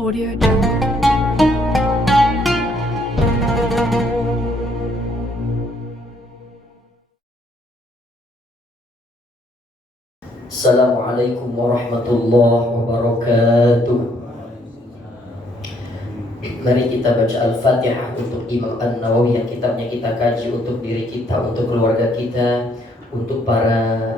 Audio Jungle. Assalamualaikum warahmatullahi wabarakatuh. Mari kita baca Al-Fatihah untuk Imam An-Nawawi yang kitabnya kita kaji untuk diri kita, untuk keluarga kita, untuk para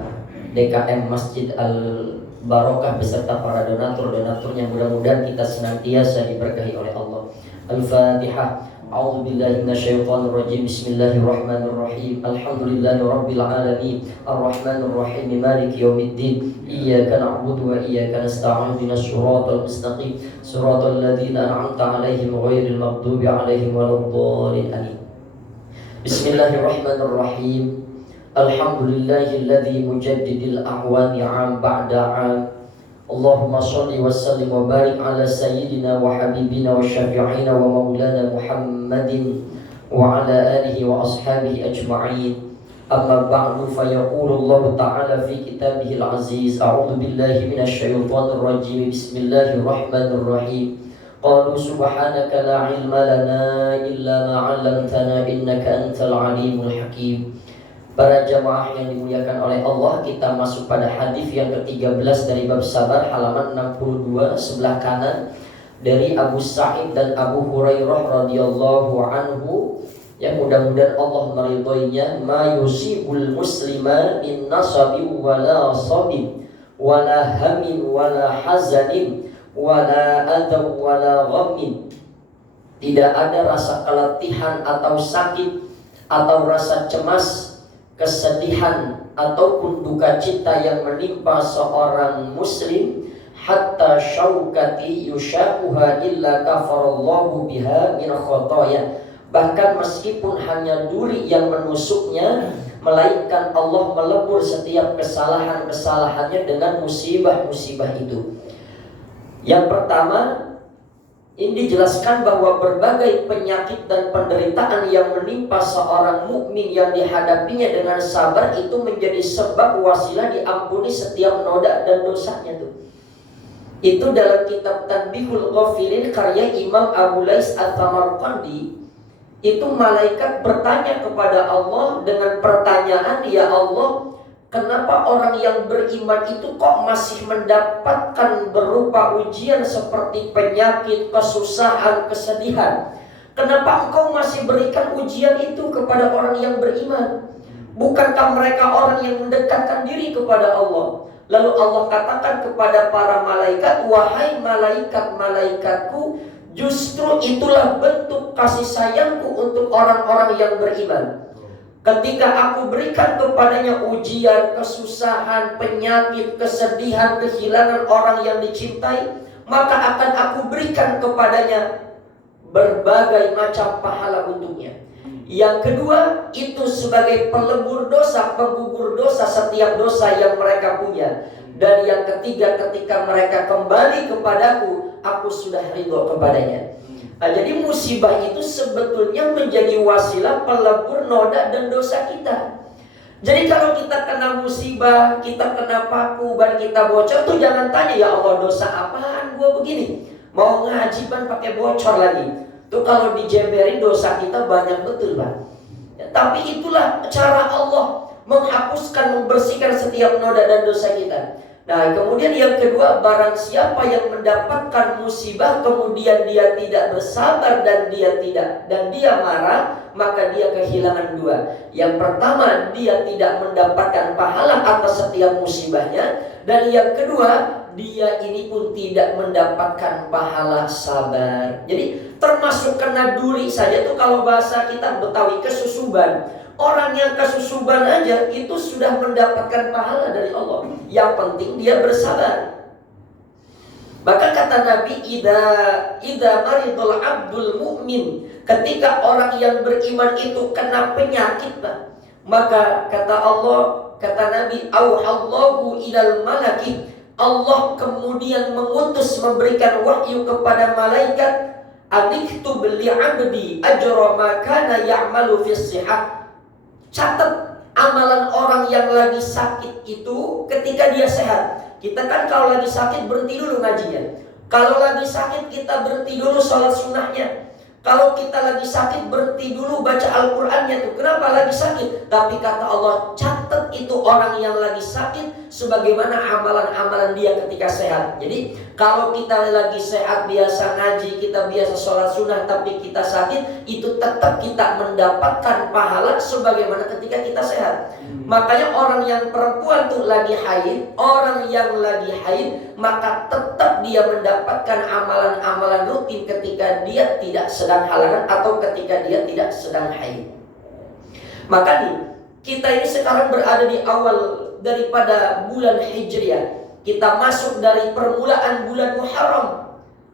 DKM Masjid Al-Barokah beserta para donatur-donaturnya. Mudah-mudahan kita senantiasa diberkahi oleh Allah. Al-Fatihah. A'udzu billahi minasyaitonir rajim. Bismillahirrahmanirrahim. Alhamdulillahi rabbil alamin. Arrahmanir rahim. Maliki yaumiddin. Iyyaka na'budu wa iyyaka nasta'in. Ihdinas shiratal mustaqim. Shiratal ladzina an'amta 'alaihim ghairil maghdubi 'alaihim waladdallin. Amin. Bismillahirrahmanirrahim. Alhamdulillahilladzi mujaddidil a'wami 'am ba'da 'am. Allahumma sholli wa sallim wa barik ala sayyidina wa habibina wa syafi'ina wa maulana Muhammadin wa ala alihi wa ashabihi ajma'in. Amma ba'du, fa yaqulu Allah ta'ala fi kitabihil aziz. A'udzu billahi minasy syaithanir rajim. Bismillahirrahmanirrahim. Qalu subhanaka la ilma lana illa ma 'allamtana innaka antal alimul hakim. Para jamaah yang dimuliakan oleh Allah, kita masuk pada hadis yang ke-13 dari bab sabar, halaman 62 sebelah kanan, dari Abu Sa'id dan Abu Hurairah radhiyallahu anhu, yang mudah-mudahan Allah meridhoinya. Ma yusibul muslima min nasabin wala sabin wala hamin wala hazanin wala adaw wala ghammin. Tidak ada rasa keletihan atau sakit atau rasa cemas, kesedihan ataupun duka cita yang menimpa seorang muslim, hatta syaukati yushaquha illa kafarallahu biha min khotoya. Bahkan meskipun hanya duri yang menusuknya, melainkan Allah melebur setiap kesalahan-kesalahannya dengan musibah-musibah itu. Yang pertama, ini dijelaskan bahwa berbagai penyakit dan penderitaan yang menimpa seorang mukmin yang dihadapinya dengan sabar itu menjadi sebab wasilah diampuni setiap noda dan dosanya tuh. Itu dalam kitab Tanbihul Ghafilin karya Imam Abu Lais At-Tamarqandi. Itu malaikat bertanya kepada Allah dengan pertanyaan, ya Allah, kenapa orang yang beriman itu kok masih mendapatkan berupa ujian seperti penyakit, kesusahan, kesedihan? Kenapa engkau masih berikan ujian itu kepada orang yang beriman? Bukankah mereka orang yang mendekatkan diri kepada Allah? Lalu Allah katakan kepada para malaikat, wahai malaikat-malaikatku, justru itulah bentuk kasih sayangku untuk orang-orang yang beriman. Ketika aku berikan kepadanya ujian, kesusahan, penyakit, kesedihan, kehilangan orang yang dicintai, maka akan aku berikan kepadanya berbagai macam pahala untuknya. Yang kedua, itu sebagai pelebur dosa, penggugur dosa setiap dosa yang mereka punya. Dan yang ketiga, ketika mereka kembali kepadaku, aku sudah ridho kepadanya. Nah, jadi musibah itu sebetulnya menjadi wasilah pelebur noda dan dosa kita. Jadi kalau kita kena musibah, kita kena paku, ban kita bocor, tuh jangan tanya, ya Allah dosa apaan gua begini. Mau ngaji ban pakai bocor lagi. Tuh kalau dijemberin dosa kita banyak betul, Pak. Ya, tapi itulah cara Allah menghapuskan, membersihkan setiap noda dan dosa kita. Nah, kemudian yang kedua, barang siapa yang mendapatkan musibah kemudian dia tidak bersabar dan dia marah, maka dia kehilangan dua. Yang pertama, dia tidak mendapatkan pahala atas setiap musibahnya, dan yang kedua, dia ini pun tidak mendapatkan pahala sabar. Jadi termasuk kena duri saja tuh, kalau bahasa kita Betawi, kesusuban. Orang yang kesusuban aja itu sudah mendapatkan pahala dari Allah. Yang penting dia bersabar. Bahkan kata Nabi, idza maridul abdul mu'min, ketika orang yang beriman itu kena penyakit, maka kata Allah, kata Nabi, auhallahu ilal malaki, Allah kemudian mengutus, memberikan wahyu kepada malaikat, aniktub li'abdi ajra ma kana ya'malu fis sihah. Catat amalan orang yang lagi sakit itu ketika dia sehat. Kita kan kalau lagi sakit berhenti dulu ngajinya. Kalau lagi sakit kita berhenti dulu sholat sunnahnya. Kalau kita lagi sakit berhenti dulu baca Al-Qur'annya tuh. Kenapa lagi sakit? Tapi kata Allah, catat itu orang yang lagi sakit sebagaimana amalan-amalan dia ketika sehat. Jadi kalau kita lagi sehat, biasa ngaji, kita biasa sholat sunnah, tapi kita sakit, itu tetap kita mendapatkan pahala sebagaimana ketika kita sehat. Makanya orang yang perempuan tuh lagi haid, orang yang lagi haid, maka tetap dia mendapatkan amalan-amalan rutin ketika dia tidak sedang halangan atau ketika dia tidak sedang haid. Maka nih, kita ini sekarang berada di awal daripada bulan Hijriah. Kita masuk dari permulaan bulan Muharram.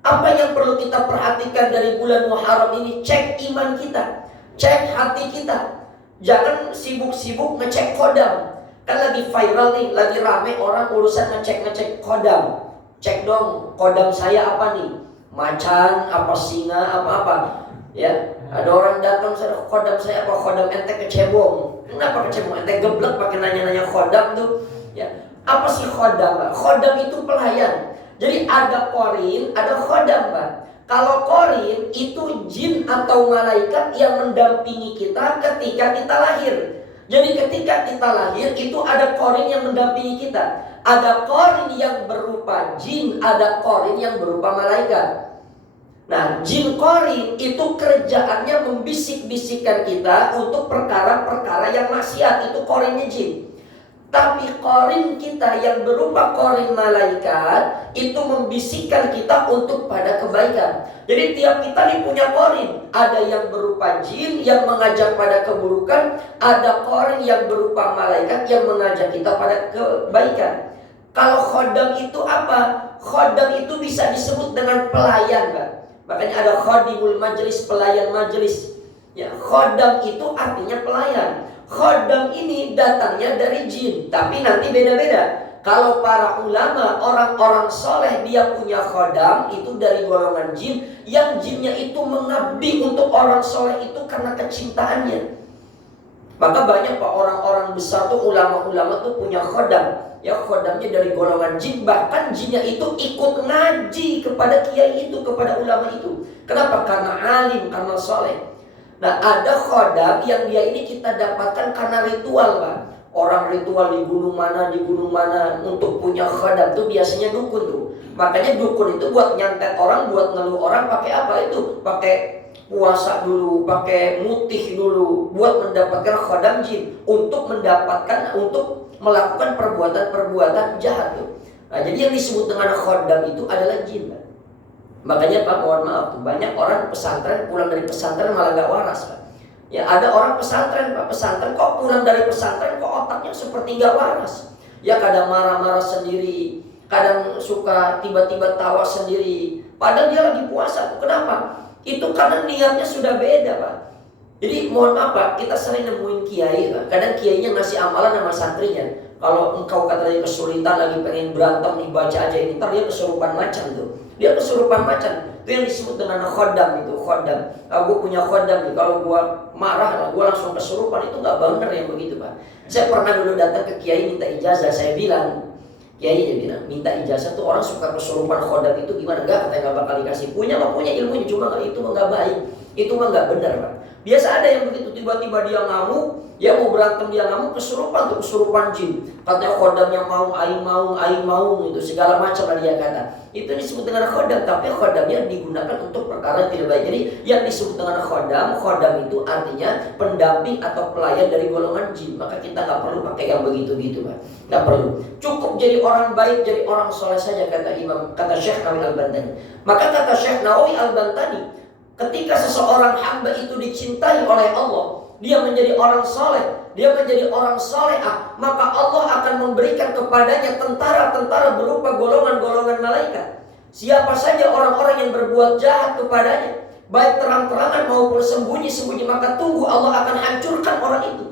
Apa yang perlu kita perhatikan dari bulan Muharram ini? Cek iman kita, cek hati kita. Jangan sibuk-sibuk ngecek kodam. Kan lagi viral nih, lagi rame orang urusan ngecek kodam. Cek dong, kodam saya apa nih? Macan, apa singa, apa-apa. Ya, ada orang datang, kodam saya apa? Kodam ente kecebong. Kenapa kecebong? Ente geblek pakai nanya-nanya kodam tuh. Ya, apa sih kodam? Kodam itu pelayan. Jadi ada korin, ada kodam, Pak. Kalau korin itu jin atau malaikat yang mendampingi kita ketika kita lahir. Jadi ketika kita lahir itu ada korin yang mendampingi kita. Ada korin yang berupa jin, ada korin yang berupa malaikat. Nah, jin korin itu kerjaannya membisik-bisikkan kita untuk perkara-perkara yang maksiat. Itu korinnya jin. Tapi korin kita yang berupa korin malaikat itu membisikkan kita untuk pada kebaikan. Jadi tiap kita nih punya korin. Ada yang berupa jin yang mengajak pada keburukan, ada korin yang berupa malaikat yang mengajak kita pada kebaikan. Kalau khodam itu apa? Khodam itu bisa disebut dengan pelayan, Pak. Makanya ada khodimul majlis, pelayan majlis. Ya, khodam itu artinya pelayan. Khodam ini datangnya dari jin, tapi nanti beda-beda. Kalau para ulama, orang-orang soleh, dia punya khodam itu dari golongan jin, yang jinnya itu mengabdi untuk orang soleh itu karena kecintaannya. Maka banyak Pak orang-orang besar tuh, ulama-ulama tuh punya khodam. Ya, khodamnya dari golongan jin, bahkan jinnya itu ikut ngaji kepada kiai itu, kepada ulama itu. Kenapa? Karena alim, karena soleh. Nah, ada khodam yang dia ini kita dapatkan karena ritual, Pak. Orang ritual di gunung mana untuk punya khodam tuh biasanya dukun tuh. Makanya dukun itu buat nyantet orang, buat ngeluh orang pakai apa itu? Pakai puasa dulu, pakai mutih dulu, buat mendapatkan khodam jin, untuk melakukan perbuatan-perbuatan jahat tuh. Nah, jadi yang disebut dengan khodam itu adalah jin, Pak. Makanya Pak, mohon maaf tuh, banyak orang pesantren pulang dari pesantren malah gak waras, Pak. Ya, ada orang pesantren, Pak, pesantren kok pulang dari pesantren kok otaknya seperti gak waras. Ya, kadang marah-marah sendiri, kadang suka tiba-tiba tawa sendiri, padahal dia lagi puasa tuh. Kenapa? Itu karena niatnya sudah beda, Pak. Jadi mohon maaf Pak, kita sering nemuin kiai, Pak. Kadang kiainya ngasih amalan sama santrinya. Kalau engkau katanya kesulitan, lagi pengen berantem nih, baca aja ini, ntar dia kesurupan macan tuh. Dia kesurupan macan. Itu yang disebut dengan khodam itu, khodam. Gue punya khodam nih, kalau gue marah, gue langsung kesurupan. Itu gak bener yang begitu, Pak. Saya pernah dulu datang ke kiai minta ijazah. Saya bilang, kiai dia bilang, minta ijazah tuh orang suka kesurupan khodam itu gimana? Enggak, katanya gak bakal dikasih. Punya mah punya ilmunya, cuma itu mah gak baik. Itu mah gak bener, Pak. Biasa ada yang begitu, tiba-tiba dia ngamuk, ya mau berantem, dia ngamuk, kesurupan tuh, kesurupan jin. Katanya khodamnya maung itu segala macam lah dia kata. Itu disebut dengan khodam, tapi khodamnya digunakan untuk perkara yang tidak baik. Jadi yang disebut dengan khodam itu artinya pendamping atau pelayan dari golongan jin. Maka kita nggak perlu pakai yang begitu-gitu, Pak. Nggak perlu. Cukup jadi orang baik, jadi orang soleh saja, kata Syekh Nawawi Al-Bantani. Maka kata Syekh Nawawi Al-Bantani, ketika seseorang hamba itu dicintai oleh Allah, dia menjadi orang soleh, dia menjadi orang solehah, maka Allah akan memberikan kepadanya tentara-tentara berupa golongan-golongan malaikat. Siapa saja orang-orang yang berbuat jahat kepadanya, baik terang-terangan maupun sembunyi-sembunyi, maka tunggu Allah akan hancurkan orang itu.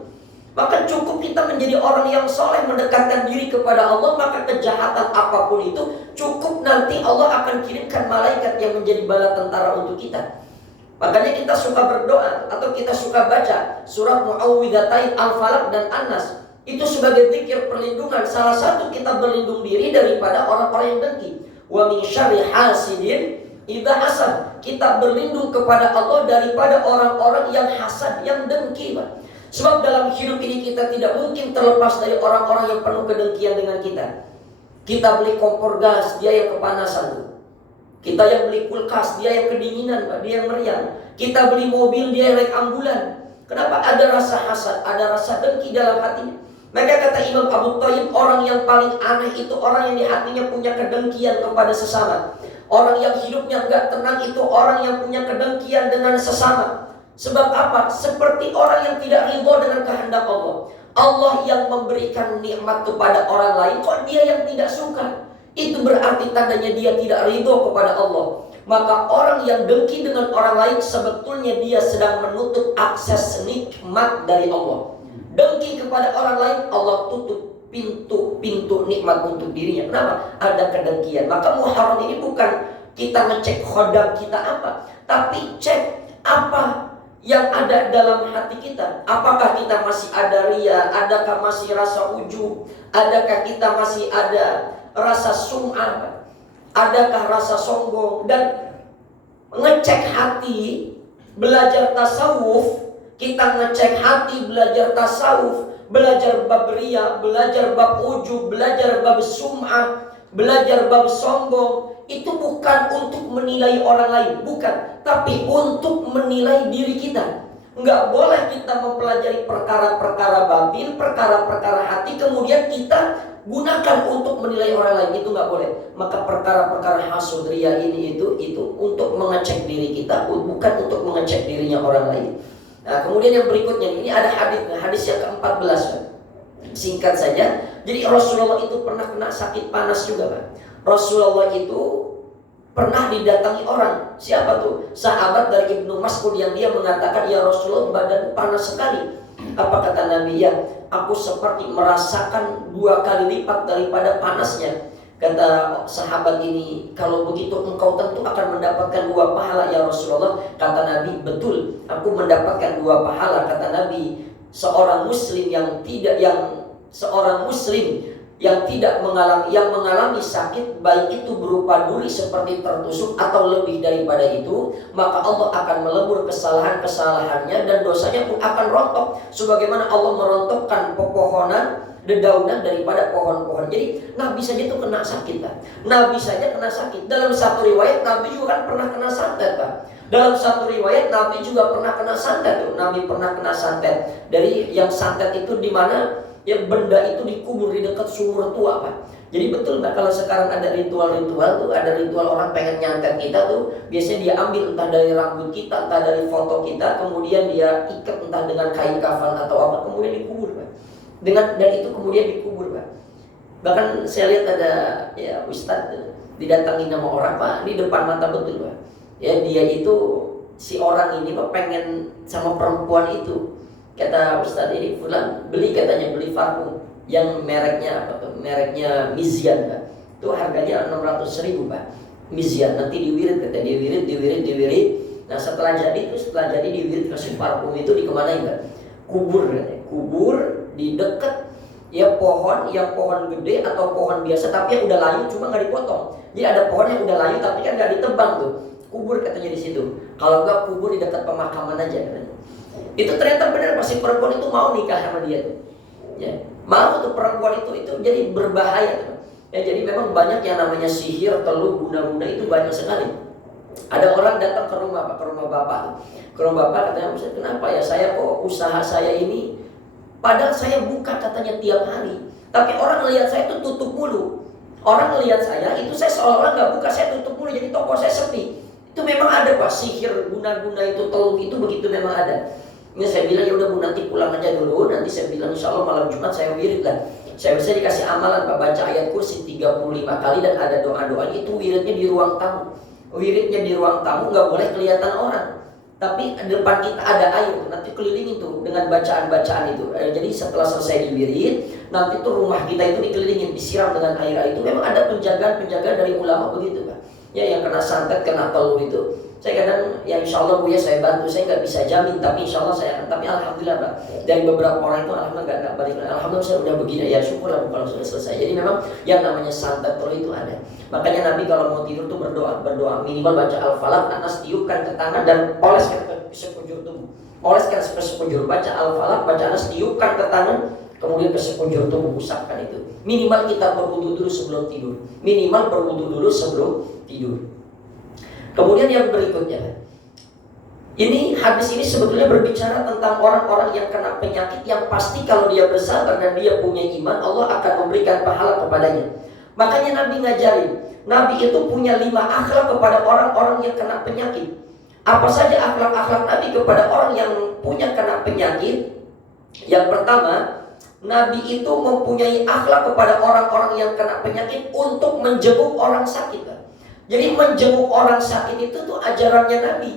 Maka cukup kita menjadi orang yang soleh, mendekatkan diri kepada Allah, maka kejahatan apapun itu cukup nanti Allah akan kirimkan malaikat yang menjadi bala tentara untuk kita. Makanya kita suka berdoa atau kita suka baca surat Muawwidzatain Al-Falaq dan An-Nas. Itu sebagai zikir perlindungan. Salah satu kita berlindung diri daripada orang-orang yang dengki. Wa min syarri hasidin idza hasad. Kita berlindung kepada Allah daripada orang-orang yang hasad, yang dengki, Pak. Sebab dalam hidup ini kita tidak mungkin terlepas dari orang-orang yang penuh kedengkian dengan kita. Kita beli kompor gas, dia yang kepanasan. Kita yang beli kulkas, dia yang kedinginan, Pak, dia yang meriang. Kita beli mobil, dia yang naik ambulan. Kenapa? Ada rasa hasad, ada rasa dengki dalam hatinya. Maka kata Imam Abu Thayyib, orang yang paling aneh itu orang yang di hatinya punya kedengkian kepada sesama. Orang yang hidupnya enggak tenang itu orang yang punya kedengkian dengan sesama. Sebab apa? Seperti orang yang tidak ridho dengan kehendak Allah. Allah yang memberikan nikmat kepada orang lain, kok dia yang tidak suka? Itu berarti tandanya dia tidak ridho kepada Allah. Maka orang yang dengki dengan orang lain sebetulnya dia sedang menutup akses nikmat dari Allah. Dengki kepada orang lain, Allah tutup pintu nikmat untuk dirinya. Kenapa? Ada kedengkian. Maka Muharram ini bukan kita ngecek khodam kita apa, tapi cek apa yang ada dalam hati kita. Apakah kita masih ada ria? Adakah masih rasa ujub? Adakah kita masih ada rasa sum'ah? Adakah rasa sombong? Dan ngecek hati, belajar tasawuf. Kita ngecek hati, belajar tasawuf, belajar bab ria, belajar bab ujub, belajar bab sum'ah, belajar bab sombong. Itu bukan untuk menilai orang lain, bukan, tapi untuk menilai diri kita. Enggak boleh kita mempelajari perkara-perkara batin, perkara-perkara hati, kemudian kita gunakan untuk menilai orang lain. Itu enggak boleh. Maka perkara-perkara hasud, ria ini itu untuk mengecek diri kita, bukan untuk mengecek dirinya orang lain. Nah, kemudian yang berikutnya, ini ada hadis yang ke-14. Singkat saja. Jadi Rasulullah itu pernah kena sakit panas juga, Pak. Rasulullah itu pernah didatangi orang. Siapa tuh? Sahabat dari Ibnu Mas'ud yang dia mengatakan, "Ya Rasulullah, badan panas sekali." Apa kata Nabi? "Ya, aku seperti merasakan 2 kali lipat daripada panasnya." Kata sahabat ini, "Kalau begitu engkau tentu akan mendapatkan 2 pahala ya Rasulullah." Kata Nabi, "Betul, aku mendapatkan 2 pahala." Kata Nabi, seorang muslim yang mengalami sakit, baik itu berupa duri seperti tertusuk atau lebih daripada itu, maka Allah akan melebur kesalahannya dan dosanya pun akan rontok sebagaimana Allah merontokkan pepohonan, dedaunan daripada pohon-pohon. Jadi Nabi saja itu kena sakit, Pak. Nabi saja kena sakit. Dalam satu riwayat Nabi juga kan pernah kena santet, Pak. Dalam satu riwayat Nabi juga pernah kena santet tuh. Nabi pernah kena santet. Dari yang santet itu di mana ya benda itu dikubur di dekat sumur tua, Pak. Jadi betul, Pak, kalau sekarang ada ritual-ritual tuh, ada ritual orang pengen nyantet kita tuh, biasanya dia ambil entah dari rambut kita, entah dari foto kita, kemudian dia ikat entah dengan kain kafan atau apa, kemudian dikubur, Pak. Dan itu kemudian dikubur, Pak. Bahkan saya lihat ada ya ustadz didatangi nama orang, Pak, di depan mata betul, Pak. Ya dia itu si orang ini, Pak, pengen sama perempuan itu. Kata ustadz ini, "Fulan, beli parfum yang mereknya apa tuh? Mereknya Mizian, Pak. Itu harganya 600.000, Pak. Mizian, nanti diwirid, kata dia diwirid. Nah setelah jadi diwirid kasih parfum itu dikemanain, Pak? Kubur, katanya. Kubur di dekat ya pohon, yang pohon gede atau pohon biasa tapi yang udah layu cuma nggak dipotong. Jadi ada pohon yang udah layu tapi kan nggak ditebang tuh. Kubur katanya di situ. Kalau nggak, kubur di dekat pemakaman aja, katanya. Itu ternyata benar, pasti perempuan itu mau nikah sama dia tuh. Ya, mau tuh perempuan itu jadi berbahaya tuh. Ya, jadi memang banyak yang namanya sihir, teluh, guna-guna itu banyak sekali. Ada orang datang ke rumah, Pak, ke rumah bapak. Ke rumah bapak katanya, "Ustaz, kenapa ya saya kok usaha saya ini, padahal saya buka katanya tiap hari, tapi orang lihat saya itu tutup mulu. Orang lihat saya itu saya seolah-olah nggak buka, saya tutup mulu, jadi toko saya sepi." Itu memang ada, Pak, sihir, guna-guna itu, teluh itu begitu memang ada. Ini saya bilang, "Ya udah Bu, nanti pulang aja dulu. Nanti saya bilang insya Allah malam Jumat saya wirid lah." Saya bisa dikasih amalan, Pak, baca ayat kursi 35 kali dan ada doa-doa. Itu wiridnya di ruang tamu. Wiridnya di ruang tamu, nggak boleh kelihatan orang. Tapi di depan kita ada air, nanti kelilingin tuh dengan bacaan-bacaan itu. Jadi setelah selesai diwirid, nanti tuh rumah kita itu dikelilingin, disiram dengan air. Itu memang ada penjagaan dari ulama begitu, Pak. Ya, yang kena santet, kena telur itu. Saya kadang, ya insya Allah Bu ya saya bantu, saya nggak bisa jamin, tapi insya Allah saya akan. Tapi alhamdulillah Pak, dari beberapa orang itu alhamdulillah nggak balik. Alhamdulillah saya udah begini, ya syukurlah Bu kalau sudah selesai. Jadi memang yang namanya santet telur itu ada. Makanya Nabi kalau mau tidur tuh berdoa minimal baca Al-Falaq, atas tiupkan ke tangan dan oleskan ke sekujur tubuh. Oleskan ke sekujur, baca Al-Falaq, baca anas, tiupkan ke tangan, kemudian ke sekujur tubuh, usapkan itu. Minimal kita berwudu dulu sebelum tidur. Minimal berwudu dulu sebelum tidur. Kemudian yang berikutnya, ini hadis ini sebetulnya berbicara tentang orang-orang yang kena penyakit yang pasti kalau dia bersabar dan dia punya iman, Allah akan memberikan pahala kepadanya. Makanya Nabi ngajarin, Nabi itu punya 5 akhlak kepada orang-orang yang kena penyakit. Apa saja akhlak-akhlak Nabi kepada orang yang punya kena penyakit? Yang pertama, Nabi itu mempunyai akhlak kepada orang-orang yang kena penyakit untuk menjenguk orang sakit. Jadi menjenguk orang sakit itu tuh ajarannya Nabi.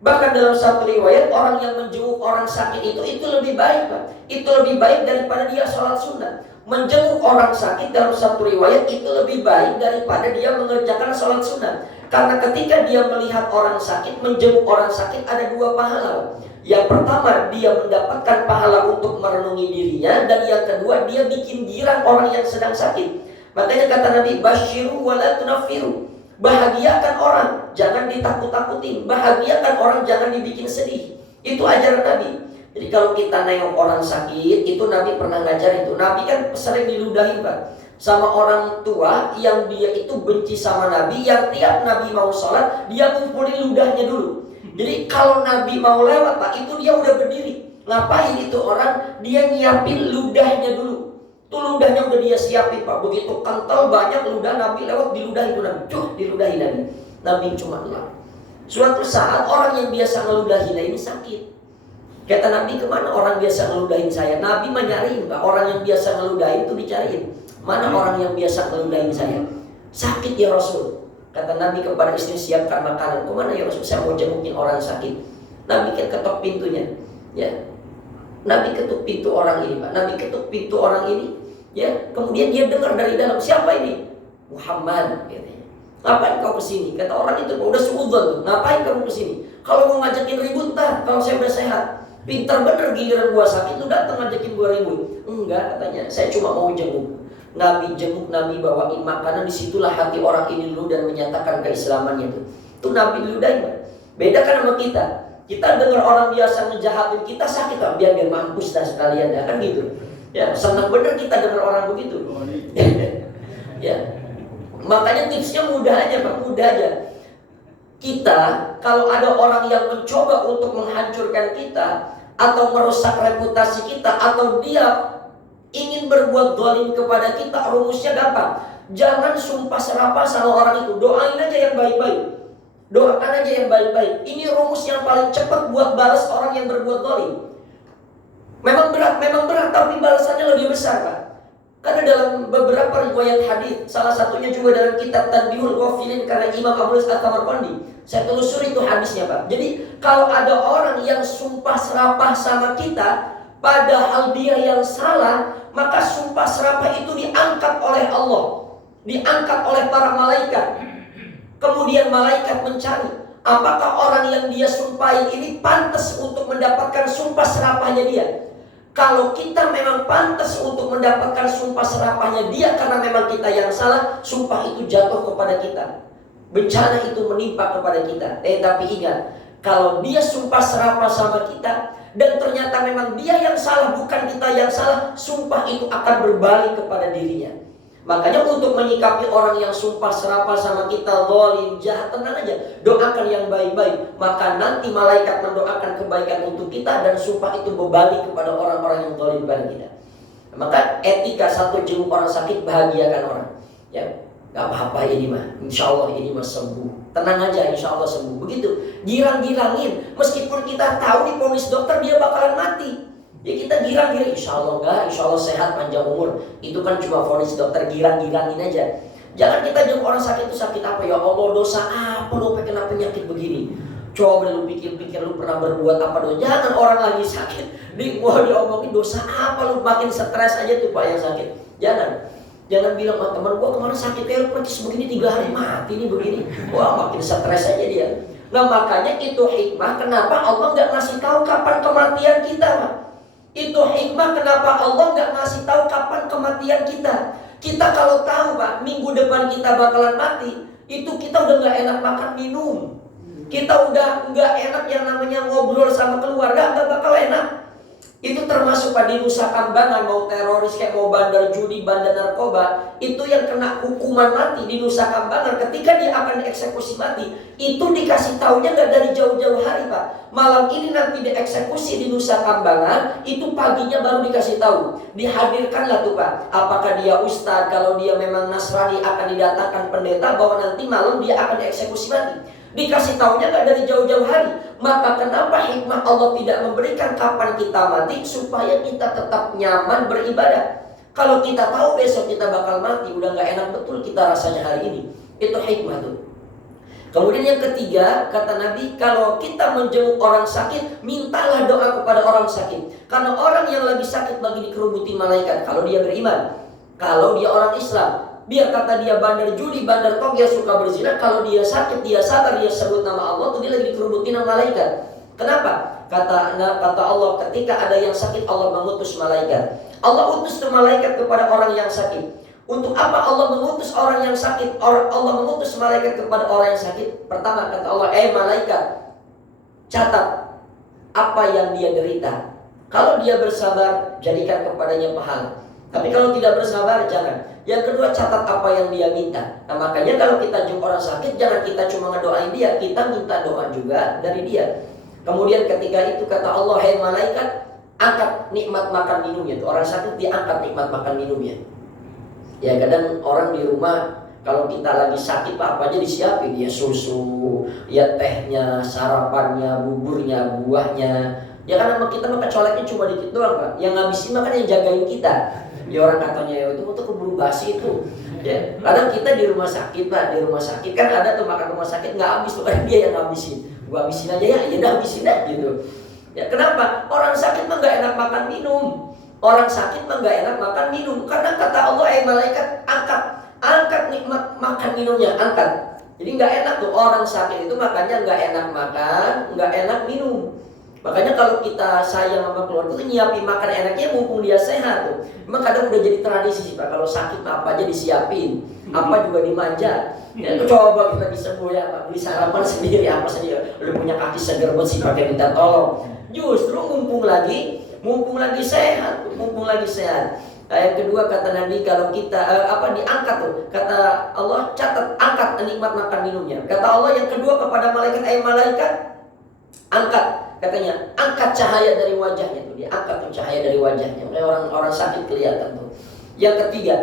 Bahkan dalam satu riwayat, orang yang menjenguk orang sakit itu lebih baik Pak. Itu lebih baik daripada dia sholat sunnah. Menjenguk orang sakit dalam satu riwayat itu lebih baik daripada dia mengerjakan sholat sunnah. Karena ketika dia melihat orang sakit, menjenguk orang sakit ada 2 pahala. Yang pertama, dia mendapatkan pahala untuk merenungi dirinya. Dan yang kedua, dia bikin girang orang yang sedang sakit. Makanya kata Nabi, basyiru wa la tunafiru. Bahagiakan orang, jangan ditakut-takutin. Bahagiakan orang, jangan dibikin sedih. Itu ajaran Nabi. Jadi kalau kita nengok orang sakit, itu Nabi pernah ngajar itu. Nabi kan sering diludahin Pak sama orang tua yang dia itu benci sama Nabi, yang tiap Nabi mau sholat, dia ngumpulin ludahnya dulu. Jadi kalau Nabi mau lewat Pak, itu dia udah berdiri. Ngapain itu orang? Dia nyiapin ludahnya dulu. Itu ludahnya udah dia siapin Pak. Begitu kental banyak ludah, Nabi lewat diludahi itu Nabi. Diludahi Nabi. Nabi cuma elak. Suatu saat orang yang biasa ngeludahin ini sakit. Kata Nabi, kemana orang biasa ngeludahin saya? Nabi menyariin Pak. Orang yang biasa ngeludahin itu dicariin. Mana orang yang biasa ngeludahin saya? Sakit ya Rasul. Kata Nabi kepada istri, siapkan makanan. Kemana ya Rasul? Saya mau jengukin orang sakit. Nabi kan ketok pintunya. Ya. Nabi ketuk pintu orang ini Pak. Nabi ketuk pintu orang ini. Ya, kemudian dia dengar dari dalam, siapa ini? Muhammad. Katanya. Ngapain kau kesini? Kata orang itu, udah suudzon. Ngapain kamu kesini? Kalau mau ngajakin ribut, kalau saya udah sehat. Pintar bener, giliran gua sakit, lu datang ngajakin gua ribut. Enggak, katanya, saya cuma mau jenguk. Nabi jenguk, Nabi bawain makanan, disitulah hati orang ini dulu dan menyatakan keislamannya itu. Itu Nabi diludahin Pak. Beda kan sama kita. Kita dengar orang biasa ngejahatin kita sakit, biar mampus dah sekalian dah, kan gitu. Ya, senang bener kita dengar orang begitu. Ya. Makanya tipsnya mudah aja Pak, mudah aja. Kita kalau ada orang yang mencoba untuk menghancurkan kita atau merusak reputasi kita, atau dia ingin berbuat zalim kepada kita, rumusnya gampang. Jangan sumpah serapah sama orang itu. Doain aja yang baik-baik. Doakan aja yang baik-baik. Ini rumus yang paling cepat buat balas orang yang berbuat zalim. Memang berat, tapi balasannya lebih besar Pak. Karena dalam beberapa riwayat hadis, salah satunya juga dalam kitab Tanbihul Ghafilin karena Imam Abu At-Tabarqandi. Saya telusuri itu hadisnya Pak. Jadi kalau ada orang yang sumpah serapah sama kita, padahal dia yang salah, maka sumpah serapah itu diangkat oleh Allah, diangkat oleh para malaikat. Kemudian malaikat mencari, apakah orang yang dia sumpahi ini pantas untuk mendapatkan sumpah serapahnya dia. Kalau kita memang pantas untuk mendapatkan sumpah serapahnya dia karena memang kita yang salah, sumpah itu jatuh kepada kita. Bencana itu menimpa kepada kita. Tapi ingat, kalau dia sumpah serapah sama kita dan ternyata memang dia yang salah, bukan kita yang salah, sumpah itu akan berbalik kepada dirinya. Makanya untuk menyikapi orang yang sumpah serapah sama kita, zalim, jahat, tenang aja, doakan yang baik-baik. Maka nanti malaikat mendoakan kebaikan untuk kita dan sumpah itu berbalik kepada orang-orang yang zalim kepada kita. Maka etika satu, jenguk orang sakit, bahagiakan orang. Ya, gak apa-apa ini mah, insya Allah ini mah sembuh. Tenang aja, insya Allah sembuh. Begitu, girang-girangin. Meskipun kita tahu di vonis dokter dia bakalan mati, ya kita girang-girang, insya Allah enggak, insya Allah sehat, panjang umur. Itu kan cuma vonis dokter, girang-girangin aja. Jangan kita jenguk orang sakit itu sakit apa? Ya Allah, dosa apa lo kena penyakit begini? Coba lu pikir-pikir lu pernah berbuat apa dosa. Jangan orang lagi sakit mau diomongin dosa apa, lu makin stres aja tuh Pak yang sakit. Jangan. Jangan bilang, oh, teman gua kemarin sakit hepatitis begini 3 hari mati nih begini. Wah, makin stres aja dia. Nah, makanya itu hikmah kenapa Allah nggak ngasih tahu kapan kematian kita, Pak. Itu hikmah kenapa Allah nggak ngasih tahu kapan kematian kita. Kita kalau tahu, Pak, minggu depan kita bakalan mati, itu kita udah nggak enak makan minum. Kita udah nggak enak yang namanya ngobrol sama keluarga, nggak bakal enak. Itu termasuk Pak di Nusa Kambangan, mau teroris kayak mau bandar judi, bandar narkoba, itu yang kena hukuman mati di Nusa Kambangan ketika dia akan dieksekusi mati, itu dikasih taunya nggak dari jauh-jauh hari, Pak. Malam ini nanti dieksekusi di Nusa Kambangan, itu paginya baru dikasih tahu. Dihadirkanlah tuh, Pak. Apakah dia ustadz, kalau dia memang Nasrani akan didatangkan pendeta bahwa nanti malam dia akan dieksekusi mati. Dikasih taunya nggak dari jauh-jauh hari. Maka kenapa hikmah Allah tidak memberikan kapan kita mati, supaya kita tetap nyaman beribadah. Kalau kita tahu besok kita bakal mati, udah nggak enak betul kita rasanya hari ini. Itu hikmah tuh. Kemudian yang ketiga, kata Nabi, kalau kita menjenguk orang sakit, mintalah doa kepada orang sakit. Karena orang yang lagi sakit lagi dikerubuti malaikat, kalau dia beriman. Kalau dia orang Islam, biar kata dia bandar judi, bandar tong, dia suka berzina, kalau dia sakit, dia sadar, dia sebut nama Allah, tuh dia lagi dikerubuti nama malaikat. Kenapa? Kata Allah, ketika ada yang sakit, Allah mengutus malaikat. Allah utus ke malaikat kepada orang yang sakit. Untuk apa Allah mengutus orang yang sakit? Allah mengutus malaikat kepada orang yang sakit. Pertama kata Allah, malaikat, catat apa yang dia derita. Kalau dia bersabar, jadikan kepadanya pahala. Tapi kalau tidak bersabar, jangan. Yang kedua, catat apa yang dia minta. Nah, makanya kalau kita jumpa orang sakit, jangan kita cuma ngedoain dia, kita minta doa juga dari dia. Kemudian ketika itu kata Allah, hai malaikat, angkat nikmat makan minumnya. Tuh, orang sakit diangkat nikmat makan minumnya. Ya, kadang orang di rumah kalau kita lagi sakit apa aja disiapin, ya susu, ya tehnya, sarapannya, buburnya, buahnya. Ya kan sama kita makan coleknya cuma dikit doang, Pak. Yang ngabisin makan yang jagain kita. Ya orang katanya ya itu untuk keburu basi itu. Ya, kadang kita di rumah sakit, Pak, di rumah sakit kan ada tuh makan rumah sakit nggak habis tuh, kan dia yang ngabisin. Gua habisin aja ya, ya udah habisin aja gitu. Ya kenapa? Orang sakit mah nggak enak makan minum. Orang sakit mah nggak enak makan minum. Karena kata Allah, malaikat, angkat nikmat makan minumnya, angkat. Jadi nggak enak tuh orang sakit itu makanya nggak enak makan, nggak enak minum. Makanya kalau kita sayang sama keluarga itu nyiapin makan enaknya mumpung dia sehat tuh. Memang kadang udah jadi tradisi sih, Pak. Kalau sakit apa aja disiapin, apa juga dimanja. Ya coba kita bisa ya, beli sarapan sendiri apa saja. Udah punya kaki seger buat sih pakai minta tolong. Justru mumpung lagi sehat, mumpung lagi sehat. Nah, yang kedua kata Nabi, kalau kita diangkat tuh, kata Allah, catat, angkat nikmat makan minumnya. Kata Allah yang kedua kepada malaikat, malaikat, angkat. Katanya, angkat cahaya dari wajahnya tuh, dia angkat tuh cahaya dari wajahnya. Orang sakit kelihatan tuh. Yang ketiga,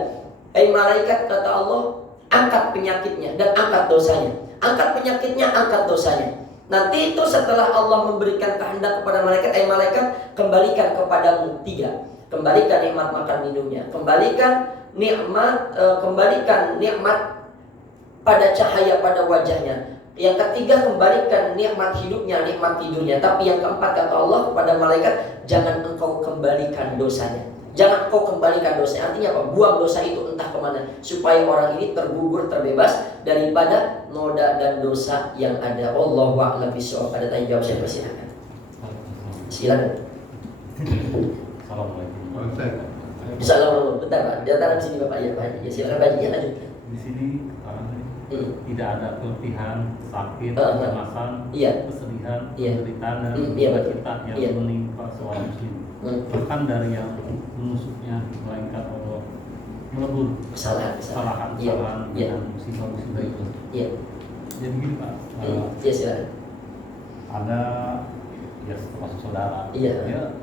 malaikat, kata Allah, angkat penyakitnya dan angkat dosanya. Angkat penyakitnya, angkat dosanya. Nanti itu setelah Allah memberikan kehendak kepada malaikat, malaikat, kembalikan kepadamu 3. Kembalikan nikmat makan minumnya, kembalikan nikmat pada cahaya pada wajahnya. Yang ketiga, kembalikan nikmat hidupnya, nikmat tidurnya. Tapi yang keempat kata Allah kepada malaikat, jangan engkau kembalikan dosanya. Jangan engkau kembalikan dosanya. Artinya apa? Buang dosa itu entah kemana, supaya orang ini tergugur, terbebas daripada noda dan dosa yang ada. Wallahu a'lam bishawab. Ada tanya jawab, saya persilakan. Silakan. Assalamualaikum. Bisa lama, bentar Pak. Di antara di sini Bapak ya Pak. Ya silakan Pak, ya lanjut. Di sini tidak ada keletihan, sakit, kecemasan, kesedihan, penderitaan dan cita yang menimpa seorang muslim. Bahkan dari yang menusuknya, melainkan Allah melebur kesalahan dan musibah-musibah itu. Jadi begini Pak, ada ya termasuk saudara, dia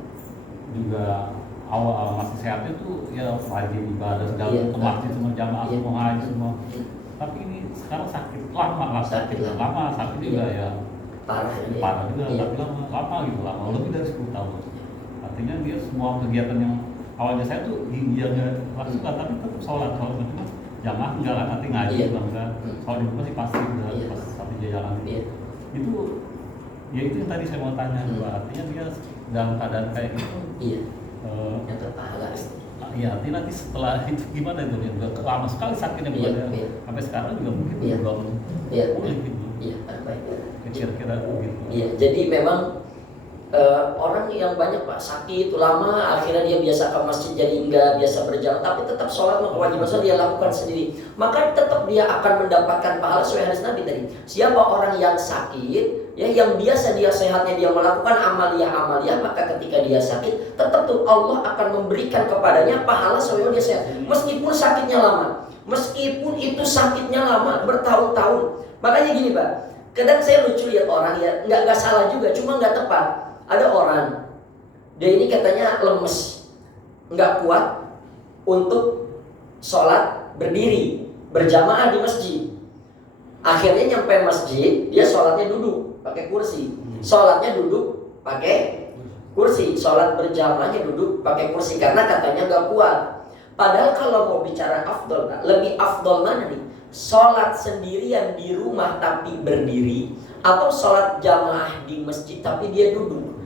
juga awal masih sehat itu ya rajin ibadah segala ke masjid semua, jamaah semua, haji semua. Tapi ini sekarang sakit lama juga ya parah juga, tapi lama gitu, lebih dari 10 tahun. Artinya dia semua kegiatan yang awalnya saya tuh dia nggak suka, tapi tetap sholat cuma jamaah enggak lah, nanti ngaji enggak, kalau di rumah sih pasti udah pas sampai dia jalan itu ya. Itu yang tadi saya mau tanya, artinya dia dalam keadaan kayak gitu yang terpahala Ya, artinya nanti setelah itu gimana itu ya? Lama sekali sakitnya sampai sekarang juga mungkin belum pulih gitu. Iya, baik. Kira-kira gitu. Iya, jadi memang orang yang banyak Pak sakit lama, akhirnya dia biasa ke masjid jadi enggak biasa berjamaah, tapi tetap sholat kewajiban dia lakukan sendiri, maka tetap dia akan mendapatkan pahala sesuai hadis Nabi tadi. Siapa orang yang sakit, ya yang biasa dia sehatnya dia melakukan amaliyah, maka ketika dia sakit, tetap tuh Allah akan memberikan kepadanya pahala sesuai dia sehat, meskipun sakitnya lama, meskipun itu sakitnya lama bertahun-tahun. Makanya gini Pak, kadang saya lucu lihat orang ya, nggak salah juga, cuma nggak tepat. Ada orang, dia ini katanya lemes, nggak kuat untuk sholat berdiri, berjamaah di masjid. Akhirnya nyampe masjid, dia sholatnya duduk, pakai kursi. Sholatnya duduk, pakai kursi. Sholat berjamaahnya duduk, pakai kursi, karena katanya nggak kuat. Padahal kalau mau bicara afdol, lebih afdol mana nih? Sholat sendirian di rumah tapi berdiri, atau sholat jamaah di masjid tapi dia duduk.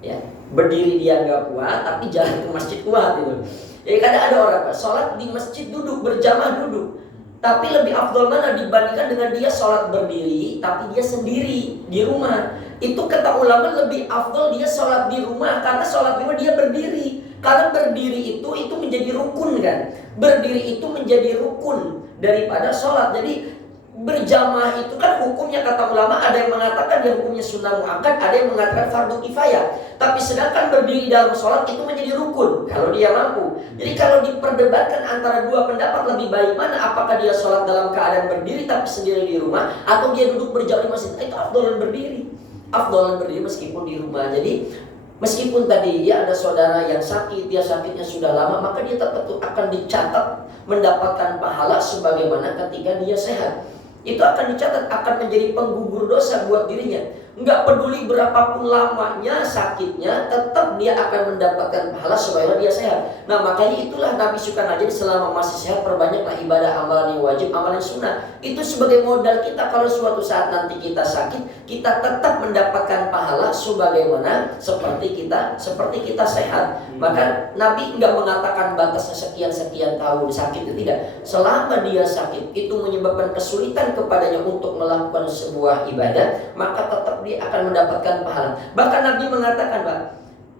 Ya, berdiri dia nggak kuat, tapi jalan ke masjid kuat itu. Jadi kadang ada orang Pak, sholat di masjid duduk, berjamaah duduk, tapi lebih afdol mana dibandingkan dengan dia sholat berdiri, tapi dia sendiri di rumah. Itu kata ulama lebih afdol dia sholat di rumah, karena sholat di rumah dia berdiri. Karena berdiri itu menjadi rukun kan, berdiri itu menjadi rukun daripada sholat. Jadi berjamaah itu kan hukumnya kata ulama, ada yang mengatakan dia hukumnya sunnah muakkad, ada yang mengatakan fardu kifayah. Tapi sedangkan berdiri dalam sholat itu menjadi rukun kalau dia mampu. Jadi kalau diperdebatkan antara dua pendapat, lebih baik mana? Apakah dia sholat dalam keadaan berdiri tapi sendiri di rumah, atau dia duduk berjamaah di masjid? Itu afdolan berdiri. Afdolan berdiri meskipun di rumah. Jadi meskipun tadi ya ada saudara yang sakit, dia sakitnya sudah lama, maka dia tetap akan dicatat mendapatkan pahala sebagaimana ketika dia sehat. Itu akan dicatat, akan menjadi penggugur dosa buat dirinya. Nggak peduli berapapun lamanya sakitnya, tetap dia akan mendapatkan pahala supaya dia sehat. Nah makanya itulah Nabi suka ngajarin selama masih sehat, perbanyaklah ibadah, amalan yang wajib, amalan sunnah. Itu sebagai modal kita kalau suatu saat nanti kita sakit, kita tetap mendapatkan pahala sebagaimana seperti kita sehat. Maka Nabi nggak mengatakan batasnya sekian tahun sakit, itu tidak. Selama dia sakit itu menyebabkan kesulitan kepadanya untuk melakukan sebuah ibadah, maka tetap dia akan mendapatkan pahala. Bahkan Nabi mengatakan, Pak,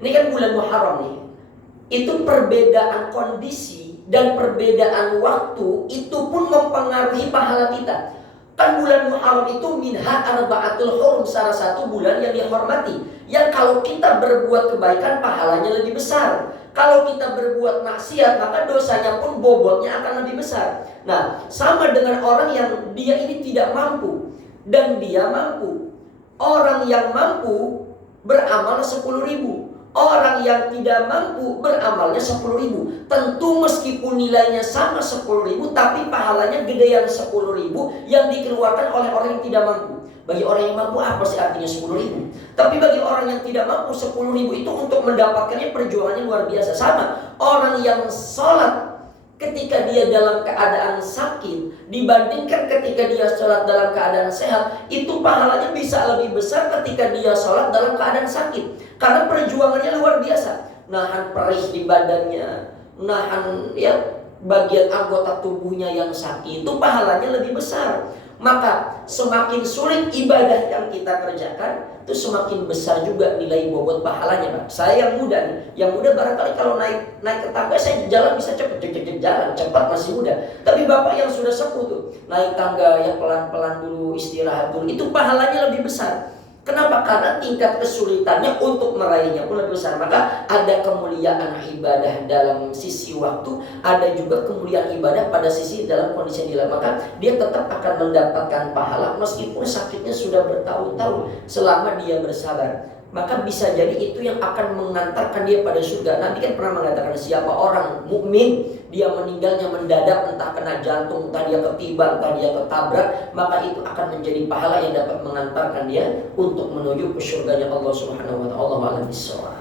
ini kan bulan Muharram nih, itu perbedaan kondisi dan perbedaan waktu itu pun mempengaruhi pahala kita. Kan bulan Muharram itu minha arba'atul hurum, salah satu bulan yang dihormati, yang kalau kita berbuat kebaikan pahalanya lebih besar. Kalau kita berbuat maksiat, maka dosanya pun bobotnya akan lebih besar. Nah, sama dengan orang yang dia ini tidak mampu dan dia mampu. Orang yang mampu beramal 10.000, orang yang tidak mampu beramalnya 10.000. Tentu meskipun nilainya sama 10.000, tapi pahalanya gedean 10.000 yang dikeluarkan oleh orang yang tidak mampu. Bagi orang yang mampu apa sih artinya 10.000? Tapi bagi orang yang tidak mampu 10.000 itu untuk mendapatkannya perjuangannya luar biasa. Sama orang yang sholat ketika dia dalam keadaan sakit dibandingkan ketika dia sholat dalam keadaan sehat, itu pahalanya bisa lebih besar ketika dia sholat dalam keadaan sakit, karena perjuangannya luar biasa. Nahan perih di badannya, nahan ya bagian anggota tubuhnya yang sakit, itu pahalanya lebih besar. Maka semakin sulit ibadah yang kita kerjakan, itu semakin besar juga nilai bobot pahalanya, Pak. Saya yang muda nih, yang muda barangkali kalau naik ke tangga saya jalan bisa cepat, jalan cepat masih muda. Tapi bapak yang sudah sepuh tuh, naik tangga ya pelan-pelan dulu, istirahat dulu, itu pahalanya lebih besar. Kenapa? Karena tingkat kesulitannya untuk meraihnya pun lebih besar. Maka ada kemuliaan ibadah dalam sisi waktu, ada juga kemuliaan ibadah pada sisi dalam kondisi yang dilakukan. Maka dia tetap akan mendapatkan pahala meskipun sakitnya sudah bertahun-tahun, selama dia bersabar. Maka bisa jadi itu yang akan mengantarkan dia pada surga. Nabi kan pernah mengatakan, siapa orang mukmin dia meninggalnya mendadak, entah kena jantung, entah dia ketiban, entah dia ketabrak, maka itu akan menjadi pahala yang dapat mengantarkan dia untuk menuju ke surganya Allah Subhanahu wa taala. Allahu a'lam bishawab.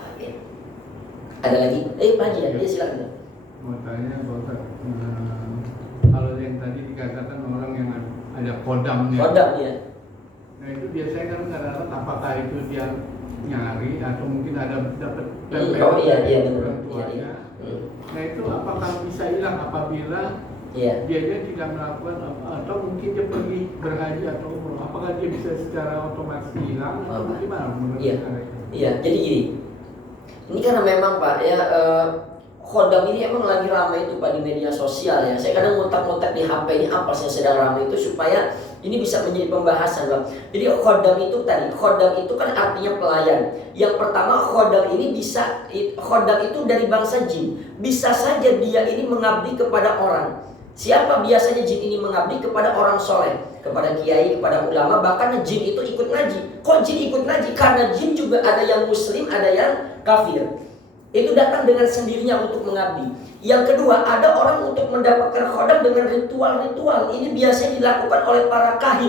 Ada lagi? Pak Haji, ya silakan. Mau tanya Pak, kalau yang tadi dikatakan orang yang ada kodamnya. Kodam ya. Nah itu biasanya kan kadang-kadang apakah itu dia nyari atau mungkin ada dapat iya benar. orang tuanya. Iya. Nah Nah itu apakah bisa hilang apabila dia tidak melakukan atau mungkin dia pergi berhaji atau umroh? Apakah dia bisa secara otomatis hilang atau gimana menurut Anda? Iya, jadi gini. Ini karena memang Pak ya khodam ini emang lagi ramai itu Pak di media sosial ya. Saya kadang ngotak-ngotak di HP ini apa sih yang sedang ramai itu supaya ini bisa menjadi pembahasan Pak. Jadi khodam itu kan artinya pelayan. Yang pertama khodam itu dari bangsa jin. Bisa saja dia ini mengabdi kepada orang. Siapa biasanya jin ini mengabdi? Kepada orang soleh, kepada kiai, kepada ulama. Bahkan jin itu ikut ngaji. Kok jin ikut ngaji? Karena jin juga ada yang muslim, ada yang kafir. Itu datang dengan sendirinya untuk mengabdi. Yang kedua, ada orang untuk mendapatkan khodam dengan ritual-ritual. Ini biasanya dilakukan oleh para kahin.